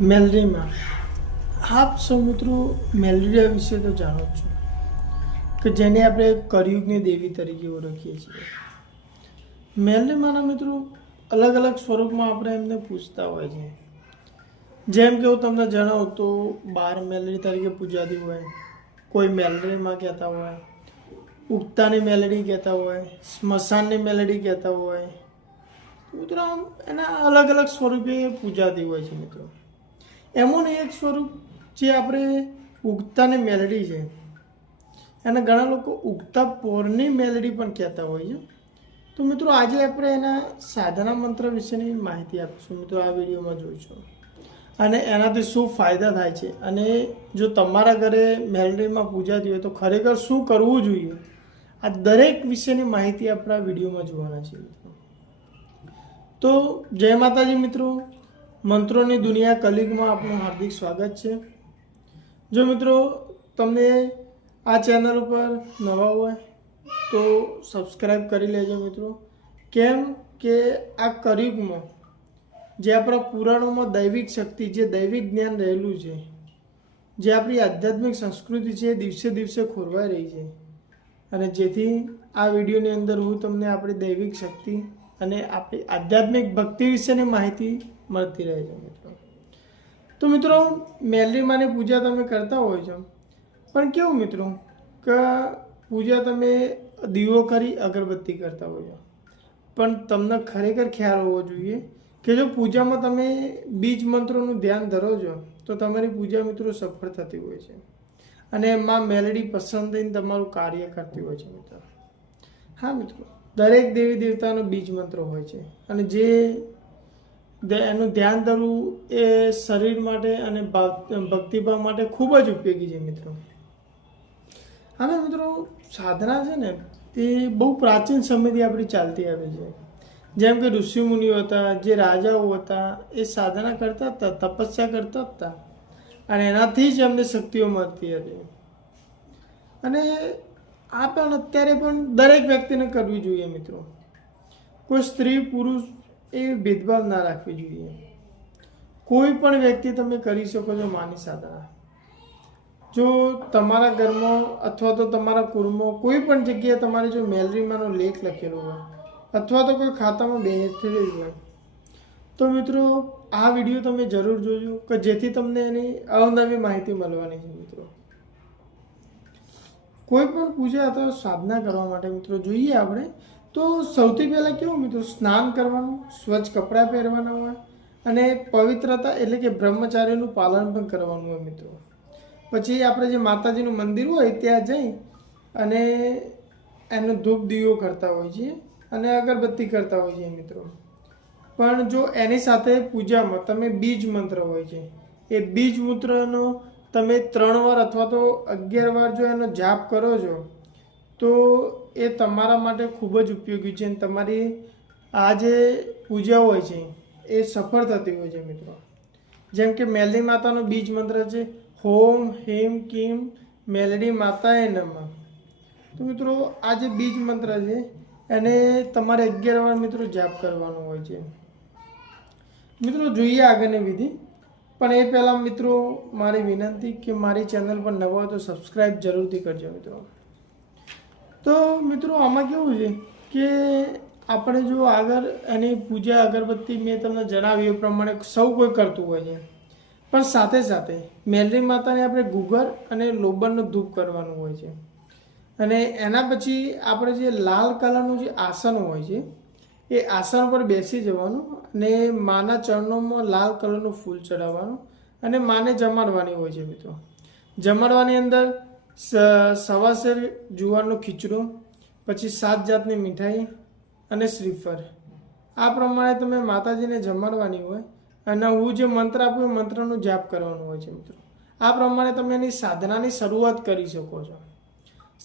મેલેરિયામાં આપ સૌ મિત્રો મેલેરિયા વિશે તો જાણો જ છો કે જેને આપણે કરિયુગની દેવી તરીકે ઓળખીએ છીએ. મેલેરિયાના મિત્રો અલગ અલગ સ્વરૂપમાં આપણે એમને પૂછતા હોય છે. જેમ કે હું તમને જણાવું તો બાર મેલેરી તરીકે પૂજાતી હોય, કોઈ મેલેરીમાં કહેતા હોય, ઉગતાની મેલેડી કહેતા હોય, સ્મશાનની મેલેડી કહેતા હોય મિત્રો એના અલગ અલગ સ્વરૂપે પૂજાતી હોય છે મિત્રો. એમનું એક સ્વરૂપ જે આપણે ઉગતાની મેલડી છે. એને ઘણા લોકો ઉગતા પોરની મેલડી પણ કહેતા હોય છે. તો મિત્રો આજે આપણે એના સાધના મંત્ર વિશેની માહિતી આપીશું. મિત્રો આ વિડીયોમાં જોઈશું. અને એનાથી શું ફાયદા થાય છે? અને જો તમારા ઘરે મેલડીમાં પૂજાતી હોય તો ખરેખર શું કરવું જોઈએ? આ દરેક વિશેની માહિતી આપણા વિડીયોમાં જોવાના છે તો જય માતાજી મિત્રો. મંત્રોની દુનિયા કલિગમાં આપનું હાર્દિક સ્વાગત છે. જો મિત્રો, તમને આ ચેનલ ઉપર નવા હોય, તો સબસ્ક્રાઈબ કરી લેજો મિત્રો. કેમ કે આ કલિગમાં, જે આપણા પુરાણોમાં દૈવિક શક્તિ જે દૈવિક જ્ઞાન રહેલું છે, જે આપણી આધ્યાત્મિક સંસ્કૃતિ છે દિવસે દિવસે ખોરવાઈ રહી છે. અને જેથી આ વિડીયોની અંદર હું તમને આપણી દૈવિક શક્તિ અને આપણી આધ્યાત્મિક ભક્તિ વિશેની માહિતી મળતી રહે છે મિત્રો. તો મિત્રો મેલરીમાની પૂજા તમે કરતા હોય છો. પણ કેવું મિત્રો, કે પૂજા તમે દીવો કરી અગરબત્તી કરતા હોય છો. પણ તમને ખરેખર ખ્યાલ હોવો જોઈએ કે જો પૂજામાં તમે બીજ મંત્રોનું ધ્યાન ધરો છો, તો તમારી પૂજા મિત્રો સફળ થતી હોય છે. અને એમાં મેલેડી પસંદ થઈને તમારું કાર્ય કરતી હોય છે મિત્રો. હા મિત્રો, દરેક દેવી દેવતાનો બીજ મંત્ર હોય છે. અને જે એનું ધ્યાન ધરવું એ શરીર માટે અને ભાવ- ભક્તિભાવ માટે ખૂબ જ ઉપયોગી છે મિત્રો. અને મિત્રો, સાધના છે ને એ બહુ પ્રાચીન સમયથી આપણી ચાલતી આવી છે. જેમ કે ઋષિમુનિઓ હતા, જે રાજાઓ હતા, એ સાધના કરતા હતા, તપસ્યા કરતા હતા. અને એનાથી જ એમને શક્તિઓ મળતી હતી. અને આ પણ અત્યારે પણ દરેક વ્યક્તિને કરવી જોઈએ મિત્રો. કોઈ સ્ત્રી, પુરુષ એ ભેદભાવ ના રાખવી જોઈએ. કોઈ પણ વ્યક્તિ તમે કરી શકો છો માની સાધના. જો તમારા ઘરમાં અથવા તો તમારા કુરમાં કોઈ પણ જગ્યાએ તમારે જો મેલરીમાંનો લેખ લખેલો હોય અથવા તો કોઈ ખાતામાં બેસેલી હોય, તો મિત્રો આ વીડિયો તમે જરૂર જોજો કે જેથી તમને એની અવનવી માહિતી મળવાની છે મિત્રો. કોઈ પણ પૂજા અથવા સાધના કરવા માટે મિત્રો જોઈએ આપણે તો સૌથી પહેલાં કેવું મિત્રો, સ્નાન કરવાનું, સ્વચ્છ કપડાં પહેરવાના હોય અને પવિત્રતા એટલે કે બ્રહ્મચાર્યનું પાલન પણ કરવાનું હોય મિત્રો. પછી આપણે જે માતાજીનું મંદિર હોય ત્યાં જઈ અને એનો ધૂપ દીવો કરતા હોય છે અને અગરબત્તી કરતા હોય છે મિત્રો. પણ જો એની સાથે પૂજામાં તમે બીજ મંત્ર હોય છે, એ બીજ મંત્રનો તમે ત્રણ વાર અથવા તો અગિયાર વાર જો એનો જાપ કરો છો, તો એ તમારા માટે ખૂબ જ ઉપયોગી છે અને તમારી આ જે પૂજા હોય છે, એ સફળ થતી હોય છે મિત્રો. જેમ કે મેલડી માતાનો બીજ મંત્ર છે, હોમ હેમ કિમ મેલડી માતાએ નમઃ. તો મિત્રો, આ જે બીજ મંત્ર છે, એને તમારે અગિયાર વાર મિત્રો જાપ કરવાનો હોય છે. મિત્રો, જોઈએ આગળની વિધિ. પણ એ પહેલાં મિત્રો, મારી વિનંતી કે મારી ચેનલ પર નવા હોય તો સબસ્ક્રાઈબ જરૂરથી કરજો મિત્રો. તો મિત્રો, આમાં કેવું છે કે આપણે જો આગળ એની પૂજા અગરબત્તી મેં તમને જણાવ્યું એ પ્રમાણે સૌ કોઈ કરતું હોય છે. પણ સાથે સાથે મેલરી માતાને આપણે ગુગર અને લોબરનો ધૂપ કરવાનું હોય છે. અને એના પછી આપણે જે લાલ કલરનું જે આસન હોય છે, એ આસન પર બેસી જવાનું અને માના ચરણોમાં લાલ કલરનું ફૂલ ચડાવવાનું અને માને જમાડવાની હોય છે મિત્રો. જમાડવાની અંદર સવાસેર જુવારનો ખીચડો, પછી સાત જાતની મીઠાઈ અને શ્રીફળ. આ પ્રમાણે તમે માતાજીને જમાડવાની હોય અને હું જે મંત્ર આપું એ મંત્રનો જાપ કરવાનો હોય છે મિત્રો. આ પ્રમાણે તમે એની સાધનાની શરૂઆત કરી શકો છો.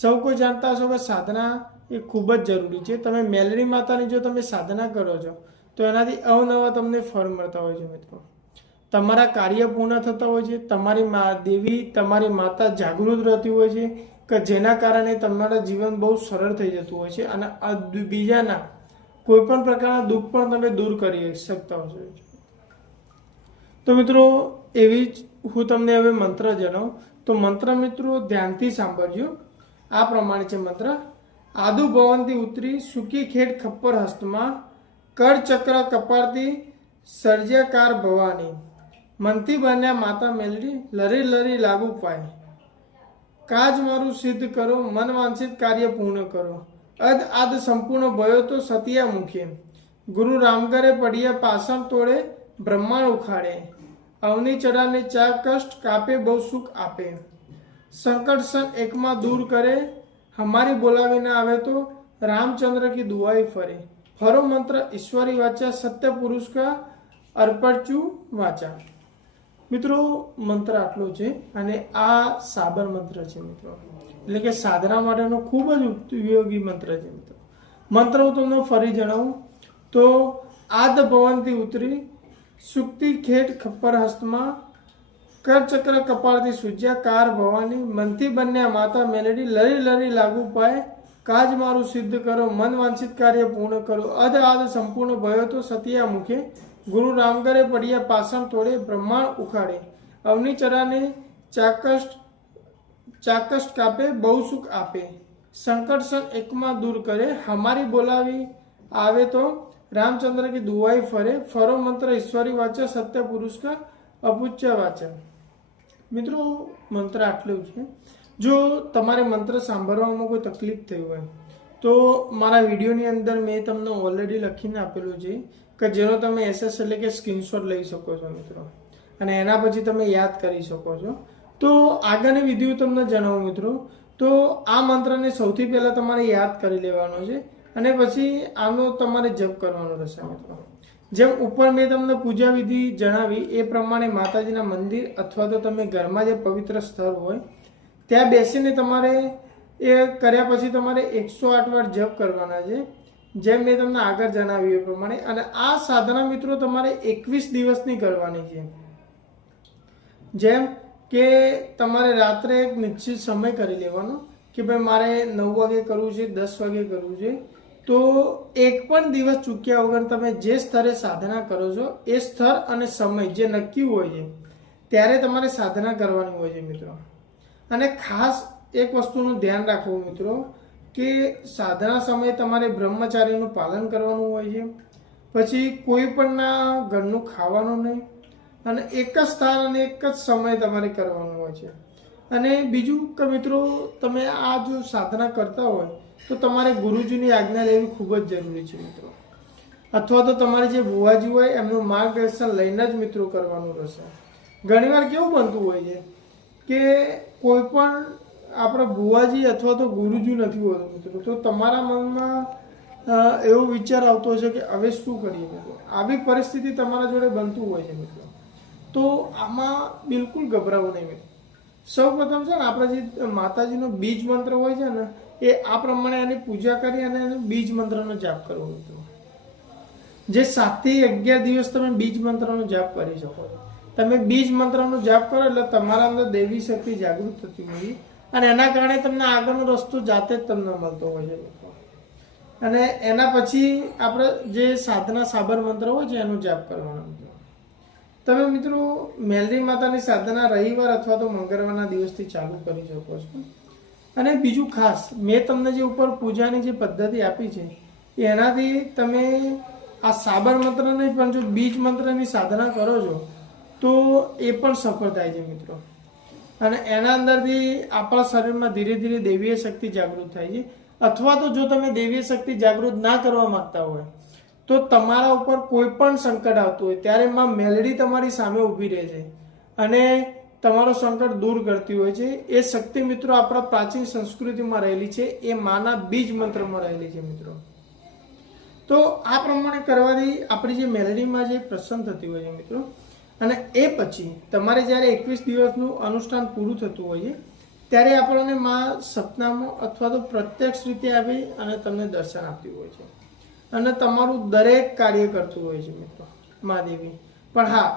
સૌ કોઈ જાણતા હશો કે સાધના એ ખૂબ જ જરૂરી છે. તમે મેલડી માતાની જો તમે સાધના કરો છો, તો એનાથી અવનવા તમને ફળ મળતા હોય છે મિત્રો. તમારા કાર્ય પૂર્ણ થતા હોય છે, તમારી મા દેવી, તમારી માતા જાગૃત રહેતી હોય છે, કે જેના કારણે તમારા જીવન બહુ સરળ થઈ જતું હોય છે અને આ બીજાના કોઈ પણ પ્રકારના દુઃખ પણ તમે દૂર કરી શકતા હશો તો મિત્રો, એવી જ હું તમને હવે મંત્ર જણાવું. તો મંત્ર મિત્રો, ધ્યાનથી સાંભળજો. આ પ્રમાણે છે મંત્ર. આદુ ભવનથી ઉતરી સુકી ખેડ ખપ્પર હસ્તમાં, કર ચક્ર કપાળથી સર્જ્યાકાર ભવાની. મનથી બન્યા માતા મેલડી, લરી લરી લાગુ પાય કાજ મારું સિદ્ધ કરો મન વાંછિત કાર્ય પૂર્ણ કરો. અદ આદ સંપૂર્ણ ભયો તો સતિયા મુખે. ગુરુ રામગરે પડ્યા પાસણ તોડે, બ્રહ્માંડ ઉખાડે. અવની ચડાને ચા કષ્ટ કાપે, બહુ સુખ આપે. સંકટ સન એકમાં દૂર કરે, હમારી બોલાવીને આવે તો રામચંદ્ર કી દુઆઈ ફરે. ફરો મંત્ર ઈશ્વરી વાચા, સત્ય પુરુષ કા અર્પણચુ વાચા. મિત્રો, મંત્ર આટલો છે અને આ સાબર મંત્ર છે મિત્રો. એટલે કે સાધના માટેનો ખૂબ જ ઉપયોગી મંત્ર છે મિત્રો. મંત્ર હું તમને ફરી જણાવું. તો, આદ ભવનથી ઉતરી, સુક્તિ ખેટ ખપ્પર હસ્તમાં, કરચક્ર કપાળથી સૂજ્યા, કાર ભવાની મનથી બન્યા માતા મેલેડી, લરી લરી લાગુ પાય, કાજ મારું સિદ્ધ કરો, મન વાંછિત કાર્ય પૂર્ણ કરો, અધ આદ સંપૂર્ણ ભયો તો સતિયા મુખે ગુરુ રામગરે પડ્યા પાસણ તોડે બ્રહ્માંડ ઉખાડે. અવનિચરાને ચાકષ્ટ ચાકષ્ટ કાપે, બહુ સુખ આપે. સંકટ સન એકમાં દૂર કરે, હમારી બોલાવી આવે તો રામચંદ્ર કે દુવાઈ ફરે. ફરો મંત્ર ઈશ્વરી વાચા, સત્ય પુરુષ કા અપુચ્ય વાચા. મિત્રો, મંત્ર આટલું છે. જો તમારે મંત્ર સાંભળવામાં કોઈ તકલીફ થઈ હોય તો મારા વિડીયોની અંદર મેં તમને ઓલરેડી લખીને આપેલું છે કે જેનો તમે એસએસ એટલે કે સ્ક્રીનશોટ લઈ શકો છો મિત્રો. અને એના પછી તમે યાદ કરી શકો છો. તો આગળની વિધિઓ તમને જણાવું મિત્રો. તો આ મંત્રને સૌથી પહેલાં તમારે યાદ કરી લેવાનો છે અને પછી આનો તમારે જપ કરવાનો રહેશે મિત્રો. જેમ ઉપર મેં તમને પૂજા વિધિ જણાવી એ પ્રમાણે માતાજીના મંદિર અથવા તો તમે ઘરમાં જે પવિત્ર સ્થળ હોય, ત્યાં બેસીને તમારે એ કર્યા પછી તમારે એકસો આઠ વાર જપ કરવાના છે, જેમ મેં તમને આગળ જણાવ્યું એ પ્રમાણે. અને આ સાધના મિત્રો તમારે એકવીસ દિવસની કરવાની છે. જેમ કે તમારે રાત્રે એક નિશ્ચિત સમય કરી લેવાનો, કે ભાઈ મારે નવ વાગે કરવું છે, દસ વાગે કરવું છે, તો એક પણ દિવસ ચૂક્યા વગર તમે જે સ્તરે સાધના કરો છો, એ સ્તર અને સમય જે નક્કી હોય છે, ત્યારે તમારે સાધના કરવાની હોય છે મિત્રો. અને ખાસ એક વસ્તુનું ધ્યાન રાખવું મિત્રો, કે સાધના સમયે તમારે બ્રહ્મચારીનું પાલન કરવાનું હોય છે. પછી કોઈ પણના ઘરનું ખાવાનું નહીં, અને એક જ સ્થાન અને એક જ સમય તમારે કરવાનું હોય છે. અને બીજું કે મિત્રો, તમે આ જો સાધના કરતા હોય, તો તમારે ગુરુજીની આજ્ઞા લેવી ખૂબ જ જરૂરી છે મિત્રો. અથવા તો તમારે જે ભુવાજી હોય, એમનું માર્ગદર્શન લઈને જ મિત્રો કરવાનું રહેશે. ઘણીવાર કેવું બનતું હોય છે કે કોઈ પણ આપણા બુવાજી અથવા તો ગુરુજી નથી હોતો મિત્રો. તો તમારા મનમાં એવો વિચાર આવતો છે કે હવે શું કરીએ મિત્રો? આવી પરિસ્થિતિ તમારા જોડે બનતું હોય છે મિત્રો. તો આમાં બિલકુલ ગભરાવું નહીં મિત્રો. સૌ પ્રથમ છે ને, આપણે જે માતાજીનો બીજ મંત્ર હોય છે ને, એ આ પ્રમાણે એની પૂજા કરી અને એનો બીજ મંત્રનો જાપ કરવો મિત્રો. જે સાતથી અગિયાર દિવસ તમે બીજ મંત્રનો જાપ કરી શકો તમે બીજ મંત્રનો જાપ કરો એટલે તમારા અંદર દેવી શક્તિ જાગૃત થતી હોય. અને એના કારણે તમને આગળનો રસ્તો જાતે જ તમને મળતો હોય છે મિત્રો અને એના પછી આપણે જે સાધના સાબર મંત્ર હોય છે એનો જાપ કરવાનો તમે મિત્રો મેલરી માતાની સાધના રવિવાર અથવા તો મંગળવારના દિવસથી ચાલુ કરી શકો છો. અને બીજું ખાસ, મેં તમને જે ઉપર પૂજાની જે પદ્ધતિ આપી છે, એનાથી તમે આ સાબર મંત્ર નહીં, પણ જો બીજ મંત્રની સાધના કરો છો, તો એ પણ સફળ થાય છે મિત્રો. અને એના અંદરથી આપણા શરીરમાં ધીરે ધીરે દૈવીય શક્તિ જાગૃત થાય છે. અથવા તો જો તમે દૈવીય શક્તિ જાગૃત ના કરવા માંગતા હોય, તો તમારા ઉપર કોઈ પણ સંકટ આવતું હોય, ત્યારે માં મેલડી તમારી સામે ઊભી રહે છે. અને તમારો સંકટ દૂર કરતી હોય છે. એ શક્તિ મિત્રો આપણા પ્રાચીન સંસ્કૃતિમાં રહેલી છે. એ માના બીજ મંત્રમાં રહેલી છે મિત્રો. તો આ પ્રમાણે કરવાથી આપણી જે મેલડીમાં જે પ્રસન્ન થતી હોય છે મિત્રો અને એ પછી તમારે જ્યારે એકવીસ દિવસનું અનુષ્ઠાન પૂરું થતું હોય છે, ત્યારે આપણને માં સપનામાં અથવા તો પ્રત્યક્ષ રીતે આવી અને તમને દર્શન આપતી હોય છે. અને તમારું દરેક કાર્ય કરતું હોય છે મિત્રો મહાદેવી પણ હા,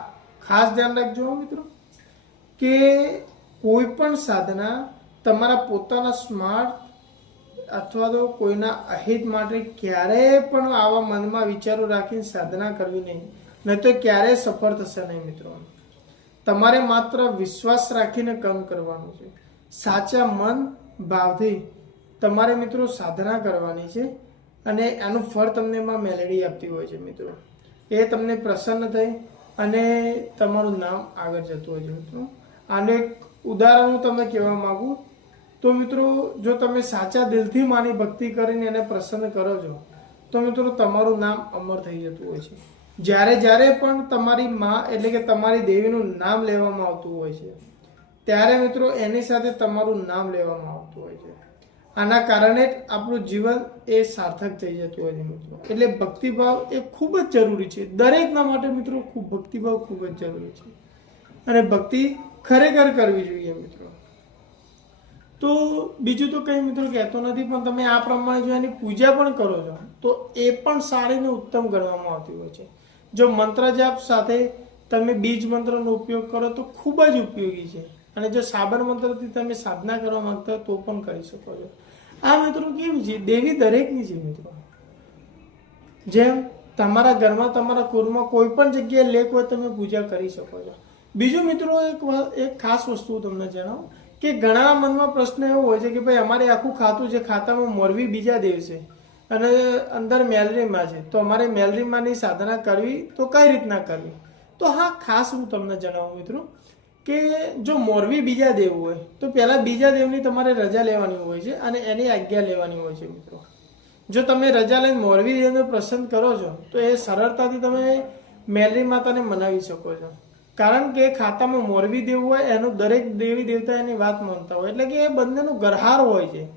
ખાસ ધ્યાન રાખજો મિત્રો, કે કોઈ પણ સાધના તમારા પોતાના સ્માર્ટ અથવા તો કોઈના અહિત માટે ક્યારેય પણ આવા મનમાં વિચારો રાખીને સાધના કરવી નહીં. નહીં તો ક્યારેય સફળ થશે નહીં મિત્રો. તમારે માત્ર વિશ્વાસ રાખીને કામ કરવાનું છે. સાચા મન ભાવથી તમારે મિત્રો સાધના કરવાની છે અને આનું ફળ તમને એમાં મેલેડી આપતી હોય છે મિત્રો. એ તમને પ્રસન્ન થઈ અને તમારું નામ આગળ જતું હોય છે મિત્રો. આને એક ઉદાહરણ હું તમને કહેવા માગું. તો મિત્રો, જો તમે સાચા દિલથી માની ભક્તિ કરીને એને પ્રસન્ન કરો છો, તો મિત્રો તમારું નામ અમર થઈ જતું હોય છે. જ્યારે જ્યારે પણ તમારી માં એટલે કે તમારી દેવીનું નામ લેવામાં આવતું હોય છે, ત્યારે મિત્રો એની સાથે તમારું નામ લેવામાં આવતું હોય છે. આના કારણે જ આપણું જીવન એ સાર્થક થઈ જતું હોય છે મિત્રો. એટલે ભક્તિભાવ એ ખૂબ જ જરૂરી છે. દરેકના માટે મિત્રો ખૂબ ભક્તિભાવ ખૂબ જ જરૂરી છે. અને ભક્તિ ખરેખર કરવી જોઈએ મિત્રો. તો બીજું તો કંઈ મિત્રો કહેતો નથી, પણ તમે આ પ્રમાણે જો એની પૂજા પણ કરો છો, તો એ પણ સારી ને ઉત્તમ ગણવામાં આવતી હોય છે. જો મંત્ર જાપ સાથે તમે બીજ મંત્રનો ઉપયોગ કરો તો ખૂબ જ ઉપયોગી છે. અને જો સાબર મંત્રથી તમે સાધના કરવા માંગતા તો પણ કરી શકો છો. આ મિત્રો કેવું છે? દેવી દરેકની છે મિત્રો. જેમ તમારા ઘરમાં તમારા કુળમાં કોઈ પણ જગ્યાએ લેખ હોય તમે પૂજા કરી શકો છો. બીજું મિત્રો એક એક ખાસ વસ્તુ તમને જણાવું કે ઘણા મનમાં પ્રશ્ન એવો હોય છે કે ભાઈ અમારે આખું ખાતું છે ખાતામાં મોરવી બીજા દેવ છે. અને અંદર મેલરીમાં છે. તો અમારે મેલરીમાંની સાધના કરવી તો કઈ રીતના કરવી? તો હા, ખાસ હું તમને જણાવું મિત્રો કે જો મોરવી બીજા દેવ હોય, તો પહેલાં બીજા દેવની તમારે રજા લેવાની હોય છે અને એની આજ્ઞા લેવાની હોય છે મિત્રો. જો તમે રજા લઈને મોરવી દેવને પ્રસન્ન કરો છો, તો એ સરળતાથી તમે મેલરી માતાને મનાવી શકો છો. કારણ કે ખાતામાં મોરવી દેવ હોય, એનું દરેક દેવી દેવતા એની વાત માનતા હોય. એટલે કે એ બંનેનો ગરહાર હોય છે.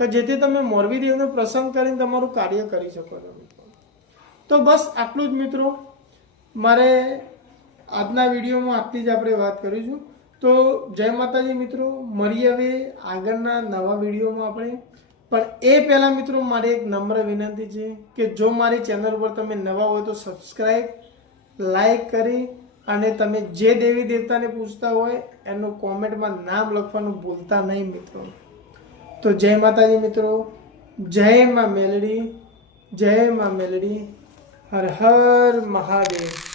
કે જેથી તમે મોરબી દેવને પ્રસન્ન કરીને તમારું કાર્ય કરી શકો છો. તો બસ આટલું જ મિત્રો. મારે આજના વિડીયોમાં આટલી જ આપણે વાત કરીશું. તો જય માતાજી મિત્રો. મળીએ હવે આગળના નવા વિડીયોમાં આપણે. પણ એ પહેલાં મિત્રો મારી એક નમ્ર વિનંતી છે કે જો મારી ચેનલ પર તમે નવા હોય તો સબસ્ક્રાઈબ લાઈક કરી અને તમે જે દેવી દેવતાને પૂછતા હોય એનું કોમેન્ટમાં નામ લખવાનું ભૂલતા નહીં મિત્રો. તો જય માતાજી મિત્રો જય માં મેલડી જય માં મેલડી હર હર મહાદેવ.